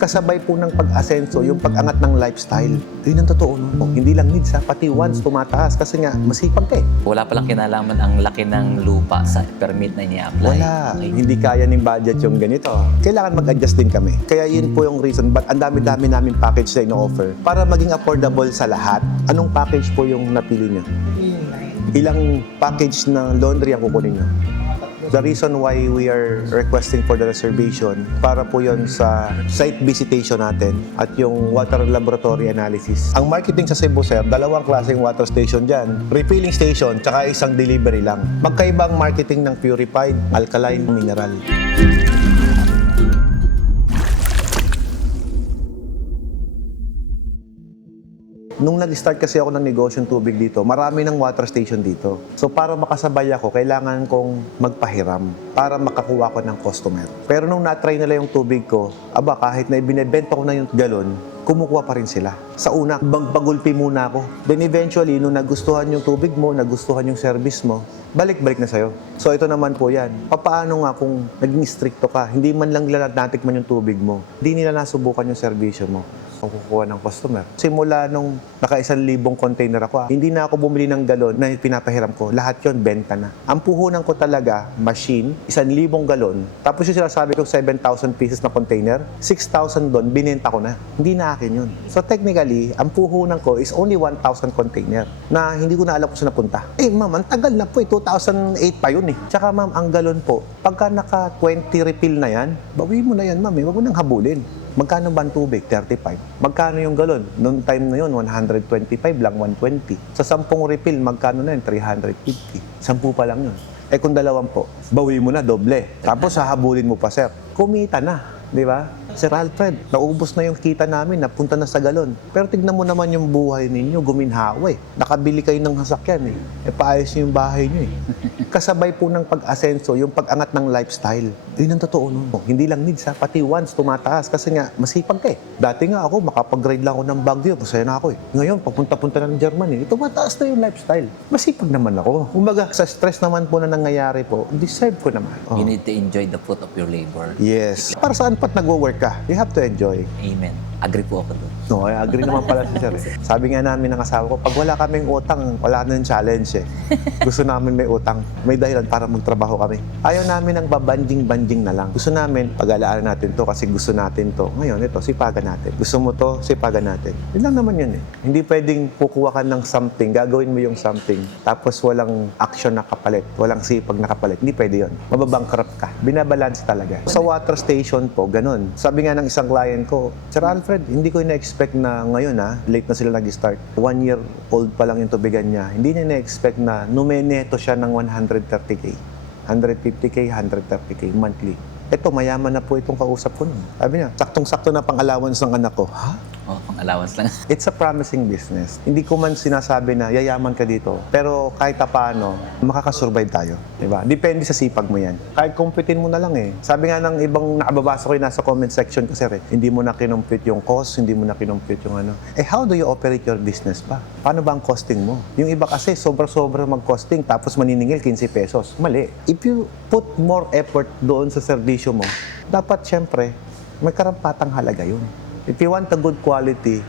Kasabay po ng pag-asenso, yung pag-angat ng lifestyle. Yun ang totoo nun. Hindi lang needs ha, pati wants tumataas kasi nga masipag ka eh. Wala palang kinalaman ang laki ng lupa sa permit na ini-apply. Wala. Okay. Hindi kaya ng budget yung ganito. Kailangan mag-adjust din kami. Kaya yun po yung reason ba't ang dami-dami namin package na ino-offer para maging affordable sa lahat. Anong package po yung napili niyo? Ilang package na laundry ang kukunin niyo? The reason why we are requesting for the reservation para po yon sa site visitation natin at yung water laboratory analysis. Ang marketing sa Cebu, sir, dalawang klaseng water station dyan. Refilling station, tsaka isang delivery lang. Magkaiba ang marketing ng purified, alkaline, mineral. Nung nag-start kasi ako ng negosyong tubig dito, marami ng water station dito. So para makasabay ako, kailangan kong magpahiram para makakuha ko ng customer. Pero nung na-try nila yung tubig ko, kahit na ibinebenta ko na yung galon, kumukuha pa rin sila. Sa una, bagulpi muna ako. Then eventually, nung nagustuhan yung tubig mo, nagustuhan yung service mo, balik-balik na sa'yo. So ito naman po yan. Paano nga kung naging stricto ka, hindi man lang nila natikman yung tubig mo, hindi nila nasubukan yung servisyo mo, kukuha ng customer. Simula nung naka-1,000 container ako, hindi na ako bumili ng galon na pinapahiram ko. Lahat yon benta na. Ang puhunan ko talaga, machine, 1,000 galon. Tapos yung sinasabi kong 7,000 pieces na container, 6,000 doon, binenta ko na. Hindi na akin yun. So technically, ang puhunan ko is only 1,000 container na hindi ko na alam kung saan napunta. Ma'am, ang tagal na po 2008 pa yun eh. Tsaka ma'am, ang galon po, pagka naka 20 refill na yan, bawiin mo na yan ma'am, huwag mo nang habulin. Magkano ba ang tubig? 35. Magkano yung galon? Noong time na yun, 125 lang, 120. Sa 10 refill, magkano na yun? 350. 10 pa lang yun. Kung 2 po, bawi mo na, doble. Tapos hahabulin mo pa, sir. Kumita na. Di ba? Sir Alfred, naubos na yung kita namin, napunta na sa galon. Pero tignan mo naman yung buhay ninyo, guminhawa eh. Nakabili kayo ng sasakyan eh. Paayos nyo yung bahay nyo eh. Kasabay po ng pag-asenso, yung pag-angat ng lifestyle. Yun ang totoo nun. Hindi lang needs ha, pati wants tumataas kasi nga masipag ka eh. Dati nga ako, makapag-grade lang ako ng Baguio, masaya na ako eh. Ngayon, pagpunta-punta na ng Germany, tumataas na yung lifestyle. Masipag naman ako. Kumbaga, sa stress naman po na nangyayari po, deserve ko naman. You need to enjoy the fruit of your labor. Yes. Para saan pat nagwo-work ka? You have to enjoy. Amen. Agree po ako doon. No, I agree naman pala si Sir. Sabi nga namin ng asawa ko, pag wala kaming utang, wala na yung challenge eh. Gusto namin may utang, may dahilan para magtrabaho kami. Ayaw namin ng babanjing-banjing na lang. Gusto namin, pag-alaanan natin to kasi gusto natin to. Ngayon, ito, sipagan natin. Gusto mo to, sipagan natin. Yun lang naman yun eh. Hindi pwedeng kukuha ka ng something, gagawin mo yung something, tapos walang action na kapalit, walang sipag na kapalit. Hindi pwede yun. Mababankrupt ka. Binabalance talaga. Sa water station po, ganun. Sabi nga ng isang client ko, Sir Alfred, hindi ko na-expect na ngayon late na sila nag-start. 1 year old pa lang yung tubigan niya. Hindi niya na-expect na numeneto siya ng 130K. 150K, 130K monthly. Ito, mayaman na po itong kausap ko nun. Sabi niya, saktong-sakto na pang-allowance ng anak ko. Ha? Oh, pang allowance lang. It's a promising business. Hindi ko man sinasabi na yayaman ka dito. Pero kahit paano, makakasurvive tayo. Diba? Depende sa sipag mo yan. Kahit kumpitin mo na lang eh. Sabi nga ng ibang nakababasa ko yung nasa comment section kasi hindi mo na kinumpit yung cost, hindi mo na kinumpit yung ano. How do you operate your business pa? Paano ba ang costing mo? Yung iba kasi sobra-sobra mag-costing tapos maniningil 15 pesos. Mali. If you put more effort doon sa servisyo mo, dapat syempre may karampatang halaga yun. If you want a good quality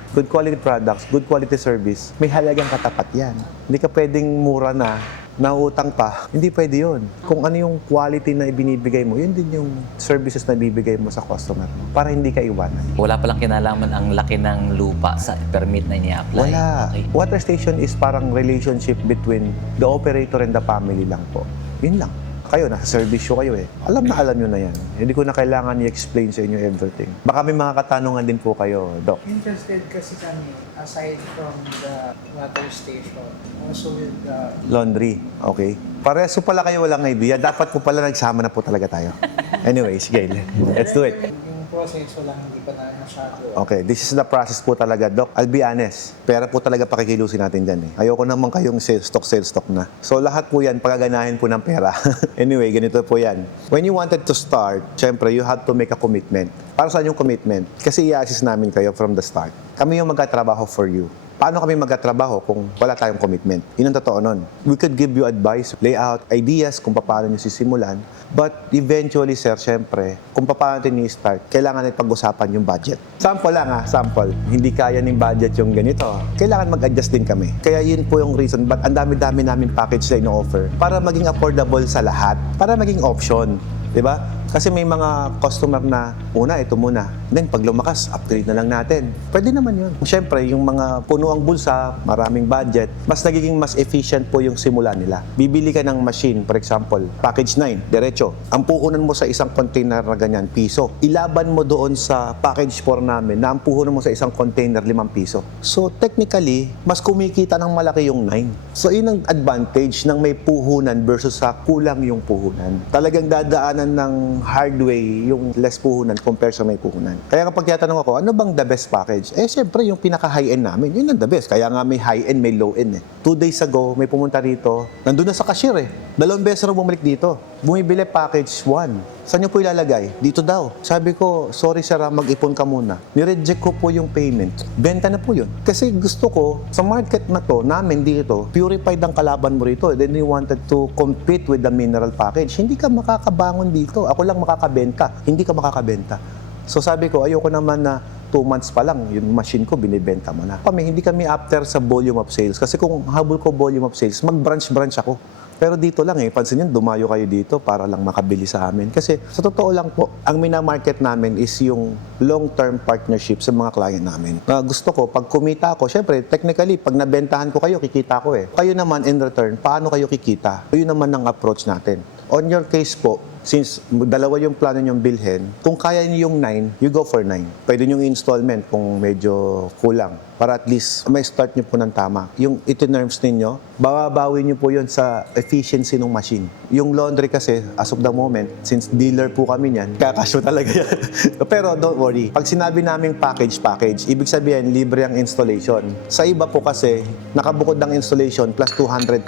products, good quality service, may halagang katapat yan. Hindi ka pwedeng mura na utang pa. Hindi pwede yun. Kung ano yung quality na ibinibigay mo, yun din yung services na ibibigay mo sa customer para hindi ka iwanan. Wala palang kinalaman ang laki ng lupa sa permit na ini-apply. Wala. Okay. Water station is parang relationship between the operator and the family lang po. Yun lang. Kayo, nasa servisyo kayo eh. Alam nyo na yan. Hindi ko na kailangan i-explain sa inyo everything. Baka may mga katanungan din po kayo, Doc. Interested kasi kami, aside from the water station, also with the... Laundry, okay. Pareso pala kayo walang idea. Dapat po pala nagsama na po talaga tayo. Anyway, sige. Let's do it. Yung process, wala, hindi pa na masyado. Okay, this is the process po talaga, Doc. I'll be honest. Pera po talaga pakikilusin natin dyan eh. Ayoko naman kayong sales stock na. So lahat po yan, pagaganahin po ng pera. Anyway, ganito po yan. When you wanted to start, syempre, you have to make a commitment. Para saan yung commitment? Kasi i-assist namin kayo from the start. Kami yung magkatrabaho for you. Paano kami magkatrabaho kung wala tayong commitment? Yun ang totoo nun. We could give you advice, layout, ideas kung paano nyo sisimulan. But eventually, sir, syempre, kung paano natin i-start, kailangan natin pag-usapan yung budget. Sample lang sample. Hindi kaya ng budget yung ganito. Kailangan mag-adjust din kami. Kaya yun po yung reason ba't ang dami-dami namin package na ino-offer para maging affordable sa lahat, para maging option. Diba? Kasi may mga customer na, ito muna. Then, pag lumakas, upgrade na lang natin. Pwede naman yun. Siyempre, yung mga puno ang bulsa, maraming budget, mas nagiging mas efficient po yung simula nila. Bibili ka ng machine, for example, package 9, diretso. Ang puhunan mo sa isang container na ganyan, piso. Ilaban mo doon sa package 4 namin na ang puhunan mo sa isang container, 5 piso. So, technically, mas kumikita ng malaki yung 9. So, yun ang advantage ng may puhunan versus sa kulang yung puhunan. Talagang dadaanan ng hard way yung less puhunan compare sa may puhunan. Kaya kapag tinatanong ako, ano bang the best package? Siyempre, yung pinaka-high-end namin, yun ang the best. Kaya nga may high-end, may low-end 2 days ago, may pumunta rito, nandun na sa cashier 2 beses na bumalik dito. Bumibili package 1. Saan nyo po ilalagay? Dito daw. Sabi ko, sorry sir, mag-ipon ka muna. Nireject ko po yung payment. Benta na po yun. Kasi gusto ko, sa market na to, namin dito, purified ang kalaban mo rito. Then you wanted to compete with the mineral package. Hindi ka makakabangon dito. Ako lang makakabenta. Hindi ka makakabenta. So sabi ko, ayoko naman na 2 months pa lang, yung machine ko, binibenta mo na. Hindi kami after sa volume of sales. Kasi kung habol ko volume of sales, mag-branch ako. Pero dito lang pansin nyo, dumayo kayo dito para lang makabili sa amin. Kasi sa totoo lang po, ang minamarket namin is yung long-term partnership sa mga client namin. Gusto ko, pag kumita ako, syempre, technically, pag nabentahan ko kayo, kikita ko Kayo naman, in return, paano kayo kikita? Yun naman ang approach natin. On your case po, since dalawa yung plano nyong bilhin, kung kaya niyo yung 9, you go for 9. Pwede yung installment kung medyo kulang. Para at least may start nyo po ng tama. Yung itinerms ninyo, bababawi nyo po yun sa efficiency ng machine. Yung laundry kasi, as of the moment, since dealer po kami niyan, kakasyo talaga yan. Pero don't worry, pag sinabi naming package, ibig sabihin, libre ang installation. Sa iba po kasi, nakabukod ng installation plus 200,000.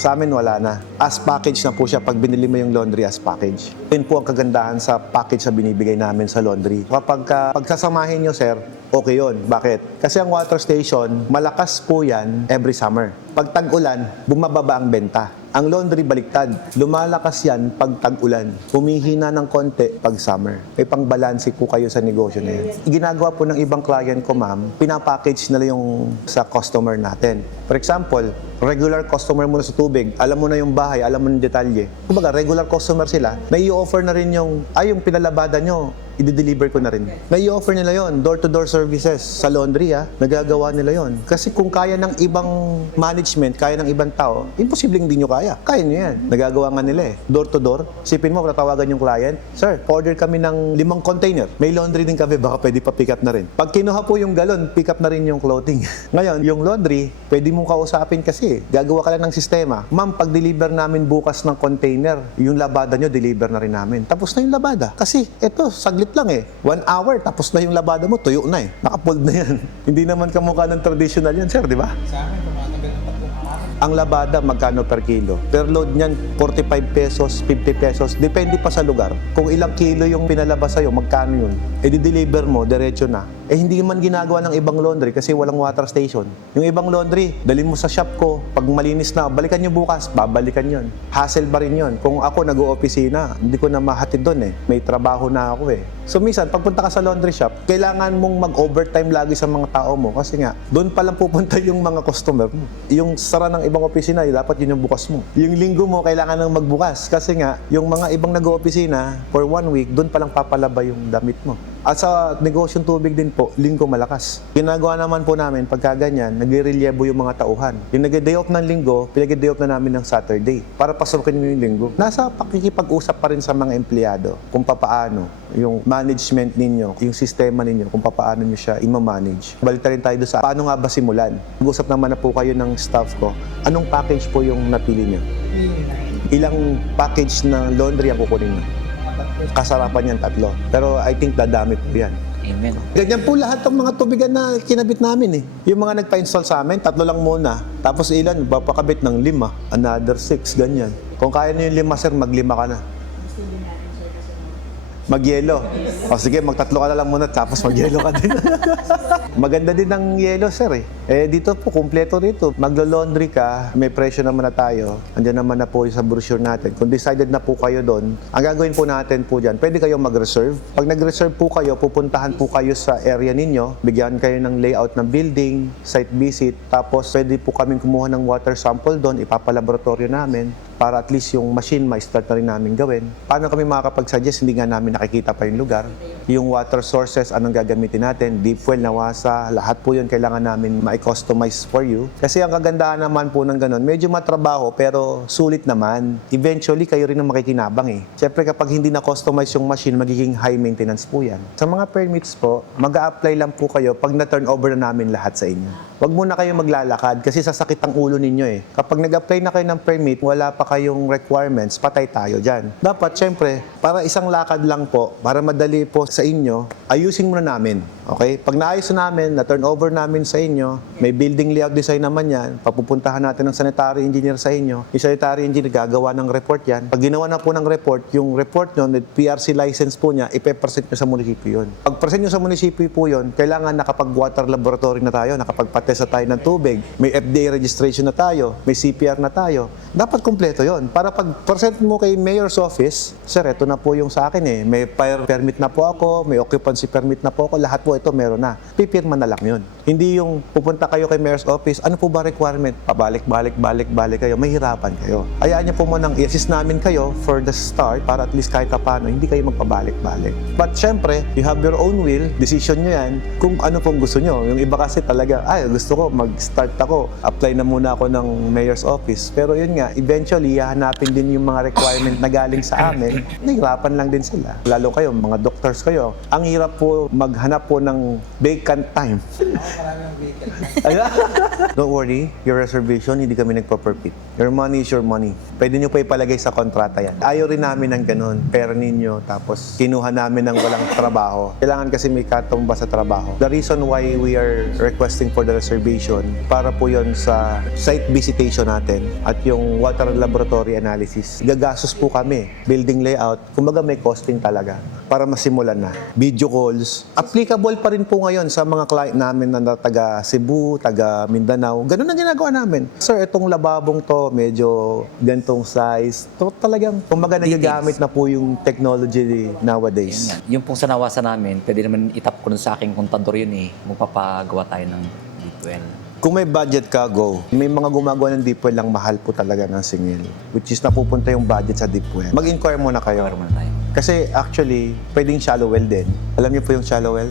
Sa amin wala na. As package na po siya pag binili mo yung laundry as package. Yun po ang kagandahan sa package na binibigay namin sa laundry. Kapag pagsasamahin nyo, sir, okay yun. Bakit? Kasi ang water station, malakas po yan every summer. Pag tag-ulan, bumababa ang benta. Ang laundry baliktad, lumalakas yan pag tag-ulan. Humihina ng konti pag summer. May pang-balansi po kayo sa negosyo na yan. Ginagawa po ng ibang client ko, ma'am, pinapackage nila yung sa customer natin. For example, regular customer mo na sa tubig, alam mo na yung bahay, alam mo na yung detalye. Kumbaga, regular customer sila, may i-offer na rin yung pinalabada nyo, i-deliver ko na rin. May i-offer nila yon, door-to-door services sa laundry, nagagawa nila yon. Kasi kung kaya ng ibang management, kaya ng ibang tao, imposibleng hindi nyo kaya. Kaya nyo yan. Nagagawa nga nila door-to-door. Sipin mo, tatawagan yung client, sir, order kami ng 5 container. May laundry din kami, baka pwede pa pick up na rin. Pag kinuha po yung galon, pick up na rin yung clothing. Ngayon, yung laundry, pwede mong kausapin kasi, gagawa ka lang ng sistema. Ma'am, pag-deliver namin bukas ng container, yung labada nyo, deliver na rin namin. Tapos na yung labada. Kasi, eto, saglit lang 1 hour, tapos na yung labada mo, tuyo na Nakapold na yan. Hindi naman kamukha ng traditional yan, sir, di ba? Sa amin, tumatagal ng 3 araw. Ang labada, magkano per kilo? Per load niyan, 45 pesos, 50 pesos. Depende pa sa lugar. Kung ilang kilo yung pinalabas sa'yo, magkano yun? Di-deliver mo, diretso na. Hindi man ginagawa ng ibang laundry kasi walang water station. Yung ibang laundry, dalhin mo sa shop ko. Pag malinis na, balikan nyo bukas, babalikan yon. Hassle pa rin yun. Kung ako nag-o-opisina, hindi ko na mahatid doon May trabaho na ako So minsan, pagpunta ka sa laundry shop, kailangan mong mag-overtime lagi sa mga tao mo kasi nga, doon pa lang pupunta yung mga customer mo. Yung sara ng ibang opisina, dapat yun yung bukas mo. Yung linggo mo, kailangan nang magbukas kasi nga, yung mga ibang nag-o-opisina, for 1 week, doon pa lang papalaba yung damit mo. At sa negosyong tubig din po, linggo malakas. Ginagawa naman po namin, pagka ganyan, nagre-relyebo yung mga tauhan. Yung nag-day off ng linggo, pinag-day off na namin ng Saturday para pasukin yung linggo. Nasa pakikipag-usap pa rin sa mga empleyado kung papaano yung management ninyo, yung sistema ninyo, kung papaano nyo siya i-manage. Balik rin tayo doon sa paano nga ba simulan. Mag-usap naman na po kayo ng staff ko. Anong package po yung napili nyo? Ilang package na laundry ang kukunin nyo? Kasarapan yan 3. Pero I think dadami po yan. Amen. Ganyan po lahat ng mga tubigan na kinabit namin Yung mga nagpa-install sa amin, 3 lang muna. Tapos ilan, papakabit ng 5, another 6, ganyan. Kung kaya nyo yung 5, sir, mag-5 ka na. Mag-yelo. O sige, magtatlo ka na lang muna tapos mag-yelo ka din. Maganda din ang yelo, sir eh. Dito po, kumpleto rito. Maglo-laundry ka, may presyo naman na tayo. Andiyan naman na po yung sa brochure natin. Kung decided na po kayo doon, ang gagawin po natin po dyan, pwede kayong mag-reserve. Pag nag-reserve po kayo, pupuntahan po kayo sa area ninyo, bigyan kayo ng layout ng building, site visit, tapos pwede po kaming kumuha ng water sample doon, ipapalaboratorio namin para at least yung machine ma-start na rin namin gawin. Paano kami makakapag-suggest? Hindi nga namin nakikita pa yung lugar. Yung water sources, anong gagamitin natin? Deep well, nawasa, lahat po yun kailangan namin ma-customize for you. Kasi ang kagandahan naman po ng ganun, medyo matrabaho pero sulit naman. Eventually, kayo rin ang makikinabang eh. Siyempre kapag hindi na-customize yung machine, magiging high maintenance po yan. Sa mga permits po, mag-a-apply lang po kayo pag na-turn over na namin lahat sa inyo. Huwag muna kayo maglalakad kasi sasakit ang ulo ninyo eh. Kapag nag-apply na kayo ng permit, wala pa kayong requirements, patay tayo dyan. Dapat, syempre, para isang lakad lang po, para madali po sa inyo, ayusin muna namin. Okay? Pag naayos na namin, na-turn over namin sa inyo, may building layout design naman yan, papupuntahan natin ng sanitary engineer sa inyo, yung sanitary engineer gagawa ng report yan. Pag ginawa na po ng report, yung report nyo, with PRC license po niya, ipe-present nyo sa munisipyo yun. Pag present nyo sa munisipyo po yun, kailangan nakapag-water laboratory na tayo, nakapag-patest na tayo ng tubig, may FDA registration na tayo, may CPR na tayo. Dapat kumpleto yon. Para pag present mo kay Mayor's Office, sir, ito na po yung sa akin eh. May fire permit na po ako, may occupancy permit na po ako, lahat po ito meron na. Pipirma na lang yun. Hindi yung pupunta kayo kay Mayor's Office, ano po ba requirement? Pabalik-balik kayo, mahirapan kayo. Hayaan niyo po munang i-assist namin kayo for the start para at least kahit paano, hindi kayo magpabalik-balik. But syempre, you have your own will, decision nyo yan, kung ano pong gusto nyo. Yung iba kasi talaga, gusto ko, mag-start ako, apply na muna ako ng Mayor's Office. Pero yun nga, eventually, hahanapin din yung mga requirement na galing sa amin, nahirapan lang din sila. Lalo kayo, mga doctors kayo, ang hirap po maghanap po ng vacant time. Marami ang vehicle. Don't worry, your reservation, hindi kami nagpa-perfit. Your money is your money. Pwede nyo pa ipalagay sa kontrata yan. Ayaw rin namin ng ganun. Pera ninyo, tapos kinuha namin ng walang trabaho. Kailangan kasi may katumba sa trabaho. The reason why we are requesting for the reservation, para po yon sa site visitation natin at yung water laboratory analysis. Gagastos po kami. Building layout, kumbaga may costing talaga para masimulan na. Video calls. Applicable pa rin po ngayon sa mga client namin na taga Cebu, taga Mindanao. Ganun ang ginagawa namin. Sir, itong lababong to, medyo gantong size. To talagang, kumbaga nagagamit na po yung technology nowadays. Yung pong sa nawasa namin, pwede naman itap ko nun sa aking kontador yun eh. Magpapagawa tayo ng deep well. Kung may budget ka, go. May mga gumagawa ng deep well lang, mahal po talaga ng singil. Which is napupunta yung budget sa deep well. Mag-inquire muna kayo. Magpapagawa muna tayo. Kasi actually, pwedeng shallow well din. Alam niyo po yung shallow well?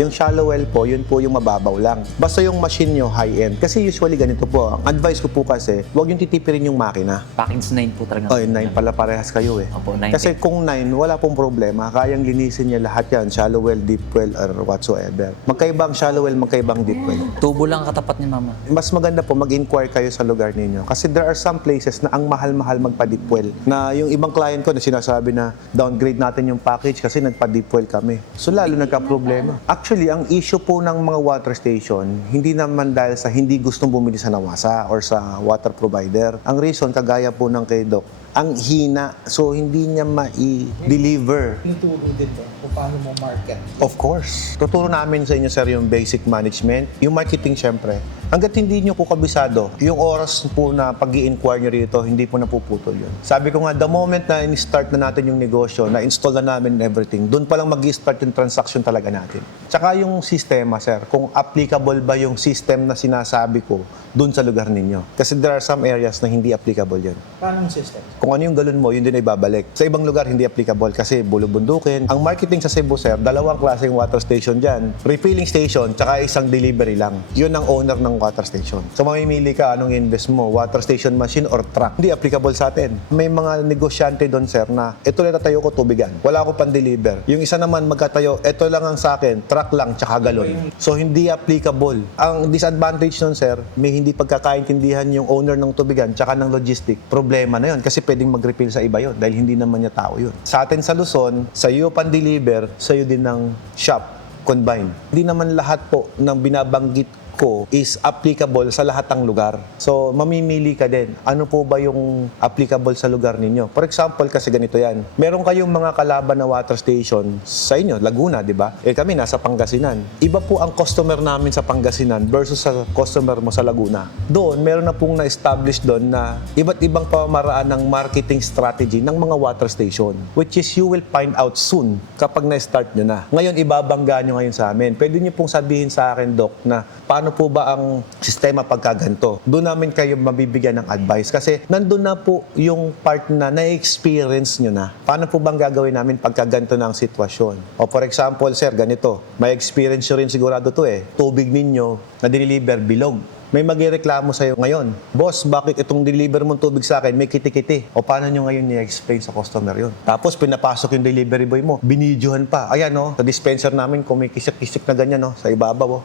Yung shallow well po, yun po yung mababaw lang. Basta yung machine nyo high-end. Kasi usually ganito po. Ang advice ko po kasi, huwag yung titipirin yung makina. Package 9 po talaga. Oh, 9 pala parehas kayo eh. Opo, 9. Kasi kung 9, wala pong problema. Kayang linisin niya lahat yan. Shallow well, deep well, or whatsoever. Magkaibang shallow well, magkaibang deep well. Tubo lang katapat ni mama. Mas maganda po mag-inquire kayo sa lugar ninyo. Kasi there are some places na ang mahal-mahal magpa-deep well. Na yung ibang client ko na sinasabi na downgrade natin yung package kasi nagpa-deep well kami. So lalo nagka-problema. Actually, ang issue po ng mga water station, hindi naman dahil sa hindi gustong bumili sa Nawasa or sa water provider. Ang reason, kagaya po ng kay Doc, ang hina. So, hindi niya ma-deliver. Tinuturo din to kung paano mo market. Of course. Tuturo namin sa inyo, sir, yung basic management. Yung marketing, syempre. Hanggat hindi nyo po kabisado, yung oras po na pag-i-inquire nyo rito, hindi po napuputol yun. Sabi ko nga, the moment na in-start na natin yung negosyo, na-install na namin everything, doon pa lang mag-i-start yung transaction talaga natin. Tsaka yung sistema, sir, kung applicable ba yung system na sinasabi ko doon sa lugar ninyo. Kasi there are some areas na hindi applicable yun. Paano ang system? Kung ano yung galon mo, yun din ay babalik. Sa ibang lugar, hindi applicable kasi bulubundukin. Ang marketing sa Cebu, sir, dalawang klaseng water station dyan. Refilling station, tsaka isang delivery lang. Yun ang owner ng water station. So mamimili ka, anong invest mo? Water station machine or truck? Hindi applicable sa atin. May mga negosyante doon, sir, na ito na tatayo ko tubigan. Wala ako pan-deliver. Yung isa naman magkatayo, ito lang ang sa akin, truck lang, tsaka galon. So hindi applicable. Ang disadvantage nun, sir, may hindi pagkakaintindihan yung owner ng tubigan tsaka ng logistic. Problema na yun kasi pwedeng mag-refill sa iba yun dahil hindi naman niya tao yun. Sa atin sa Luzon, sa iyo pan-deliver, sa iyo din ng shop, combine. Hindi naman lahat po ng binabanggit ko is applicable sa lahat ng lugar. So, mamimili ka din. Ano po ba yung applicable sa lugar ninyo? For example, kasi ganito yan. Meron kayong mga kalaban na water station sa inyo, Laguna, di ba? Kami nasa Pangasinan. Iba po ang customer namin sa Pangasinan versus sa customer mo sa Laguna. Doon, meron na pong na-establish doon na iba't ibang pamamaraan ng marketing strategy ng mga water station, which is you will find out soon kapag na-start nyo na. Ngayon, ibabangga nyo ngayon sa amin. Pwede nyo pong sabihin sa akin, Doc, na paano po ba ang sistema pagkaganto? Doon namin kayo mabibigyan ng advice kasi nandun na po yung part na na-experience nyo na. Paano po bang gagawin namin pagkaganto na ang sitwasyon? O for example, sir, ganito. May experience nyo rin sigurado to Tubig ninyo na diniliver bilog. May magreklamo sa'yo ngayon, boss, bakit itong deliver mong tubig sa akin may kiti-kiti? O paano nyo ngayon ni-explain sa customer yun? Tapos pinapasok yung delivery boy mo, binidyohan pa. Ayan sa dispenser namin kung may kisik-kisik na ganyan sa ibabaw.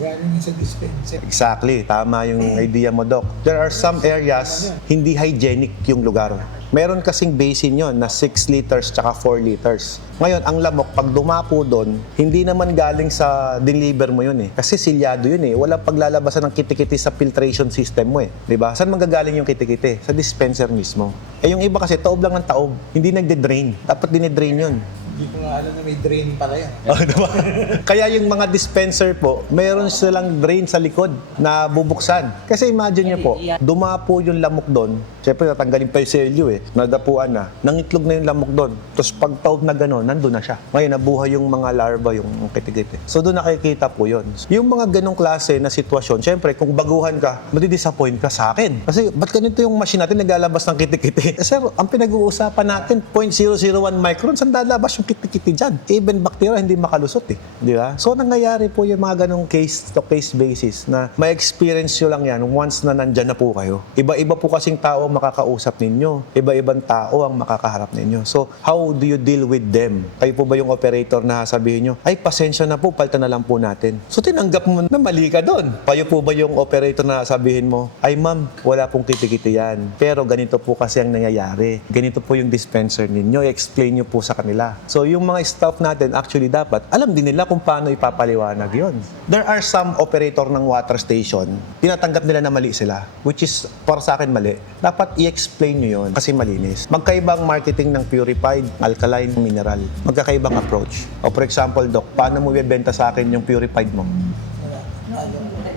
Galing sa dispenser. Exactly, tama yung idea mo, Doc. There are some areas hindi hygienic yung lugar. Meron kasing basin yon na 6 liters tsaka 4 liters. Ngayon, ang lamok, pag dumapo doon, hindi naman galing sa deliver mo yun Kasi silyado yun Walang paglalabasan ng kitikiti sa filtration system mo Diba? Saan magagaling yung kitikiti? Sa dispenser mismo. Yung iba kasi, taob lang ng taob. Hindi nagde-drain. Dapat dine-drain yun. Hindi ko nga alam na may drain pala yan. Diba? Kaya yung mga dispenser po, mayroon silang drain sa likod na bubuksan. Kasi imagine nyo po, dumapo yung lamok doon. Siyempre, natanggalin pa yung selyo Nadapuan na. Nangitlog na yung lamok doon. Tapos pag taob na gano'n, nandun na siya. Ngayon, nabuhay yung mga larva, yung kitikiti. So doon nakikita po yun. Yung mga ganong klase na sitwasyon, siyempre, kung baguhan ka, madidisappoint ka sa akin. Kasi ba't ganito yung machine natin naglalabas ng kitikiti? Sir, ang pinag-uusapan natin, 0.001 micron, saan lalabas yung kitikiti dyan? Even bacteria, hindi makalusot Di ba? So nangyayari po yung mga ganong case-to-case basis na may experience nyo lang yan once na nandyan na po kayo. Iba-iba po kasing tao ang makakausap ninyo. Iba-ibang tao ang makakaharap ninyo. So, how do you deal with them? Kayo po ba yung operator na sabihin nyo, ay, pasensya na po, palitan na lang po natin. So, tinanggap mo na mali ka doon. Kayo po ba yung operator na sabihin mo, ay, ma'am, wala pong kitikiti yan. Pero ganito po kasi ang nangyayari. Ganito po yung dispenser ninyo. I-explain nyo po sa kanila. So, yung mga staff natin, actually dapat, alam din nila kung paano ipapaliwanag yon. There are some operator ng water station, tinatanggap nila na mali sila, which is, para sa akin, mali. Dapat i-explain nyo yun kasi malinis. Magkaibang marketing ng purified, alkaline, mineral. Magkakaibang approach. O for example, Doc, paano mo ibebenta sa akin yung purified mo?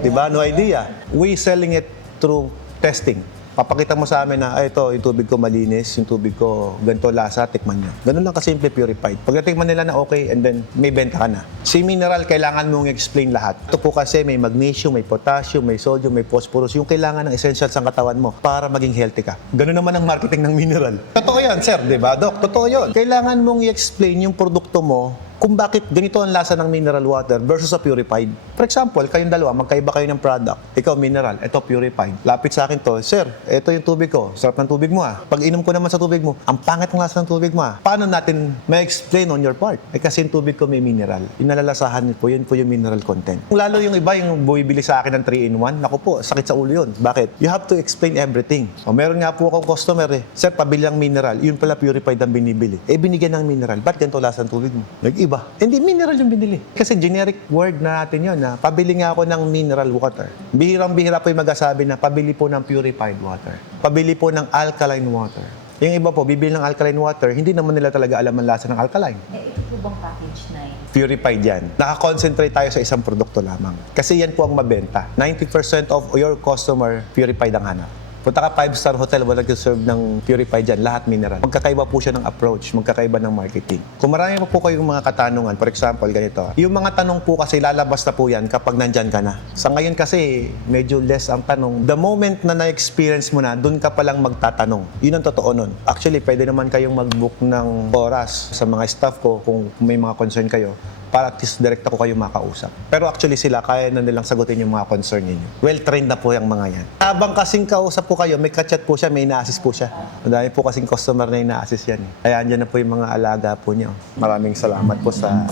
Diba? No idea. We selling it through testing. Papakita mo sa amin na, ito, yung tubig ko malinis, yung tubig ko ganito lasa, tikman nyo. Ganun lang kasimple purified. Pag natikman nila na okay, and then may benta ka na. Si mineral, kailangan mong explain lahat. Ito po kasi may magnesium, may potassium, may sodium, may phosphorus, yung kailangan ng essentials sa katawan mo para maging healthy ka. Ganun naman ang marketing ng mineral. Totoo yan, sir, di ba, Doc? Totoo yun. Kailangan mong i-explain yung produkto mo kung bakit ganito ang lasa ng mineral water versus sa purified. For example, kayong dalawa, magkaiba kayo ng product. Ikaw mineral, ito purified. Lapit sa akin to, sir, ito yung tubig ko. Sarap ng tubig mo Pag inom ko naman sa tubig mo, ang pangit ng lasa ng tubig mo Paano natin ma-explain on your part? Kasi yung tubig ko may mineral. Yung nalalasahan po, yun po yung mineral content. Lalo yung iba, yung bumibili sa akin ng 3-in-1, naku po, sakit sa ulo yun. Bakit? You have to explain everything. O meron nga po akong customer sir, pabili ng mineral, yun pala purified ang binibili. Binigyan ng mineral, ba't ganito lasa ng tubig mo? Nag-iba. Hindi, mineral yung binili. Kasi generic word na natin yun na pabili nga ako ng mineral water. Bihirang-bihira po yung mag-asabi na pabili po ng purified water. Pabili po ng alkaline water. Yung iba po, bibili ng alkaline water, hindi naman nila talaga alam ang lasa ng alkaline. Ito po bang package 9? Purified yan. Nakakonsentrate tayo sa isang produkto lamang. Kasi yan po ang mabenta. 90% of your customer, purified ang hanap. Punta ka 5-star hotel, wala nag-serve ng purified dyan, lahat mineral. Magkakaiba po siya ng approach, magkakaiba ng marketing. Kung marami pa po kayong mga katanungan, for example, ganito. Yung mga tanong po kasi lalabas na po yan kapag nandyan ka na. Sa ngayon kasi, medyo less ang tanong. The moment na na-experience mo na, dun ka palang magtatanong. Yun ang totoo nun. Actually, pwede naman kayong mag-book ng oras sa mga staff ko kung may mga concern kayo para at least direct ako kayo makausap. Pero actually sila, kaya na nilang sagutin yung mga concern ninyo. Well-trained na po yung mga yan. Habang kasing kausap po kayo, may kachat po siya, may ina-assist po siya. Madami po kasing customer na ina-assist yan. Kaya andyan na po yung mga alaga po niyo. Maraming salamat po sa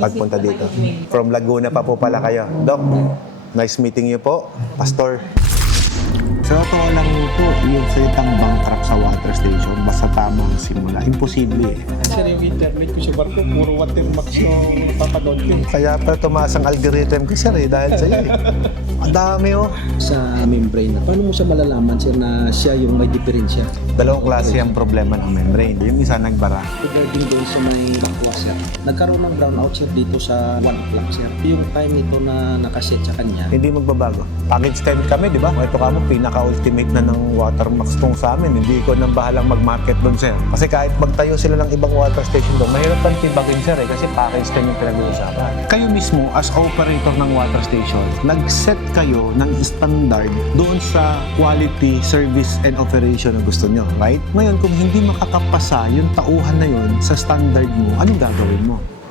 pagpunta dito. From Laguna pa po pala kayo. Doc, nice meeting you po. Pastor. Sa totoo lang po, yung salitang bankrupt sa water station, basta tama ang simula. Imposible Sir, yung internet ko sa barko, puro watermarks yung papadod ko. Kaya pa tumaas ang algorithm ko, sir, dahil sa'yo Ang dami oh. sa membrane. Paano mo siya malalaman, sir, na siya yung may diferensya? Dalawang klase ang problema ng membrane. Yung isa nagbara. Regarding doon sa may aqua, sir, nagkaroon ng brownout, sir, dito sa 1 o'clock, sir. Yung time nito na nakaset sa kanya, Hindi magbabago. Package 10 kami, di ba? Ito kamo, pinaka-ultimate na ng Watermax tong sa amin. Hindi ko nang bahalang mag-market doon, sir. Kasi kahit magtayo sila ng ibang water station doon, mahirap kang tibagin, sir, eh, kasi package 10 yung pinag-uusapan. Kayo mismo, as operator ng water station, nag-set kayo ng standard doon sa quality, service, and operation na gusto nyo, right? Ngayon, kung hindi makakapasa yung tauhan na yun sa standard mo, anong gagawin mo?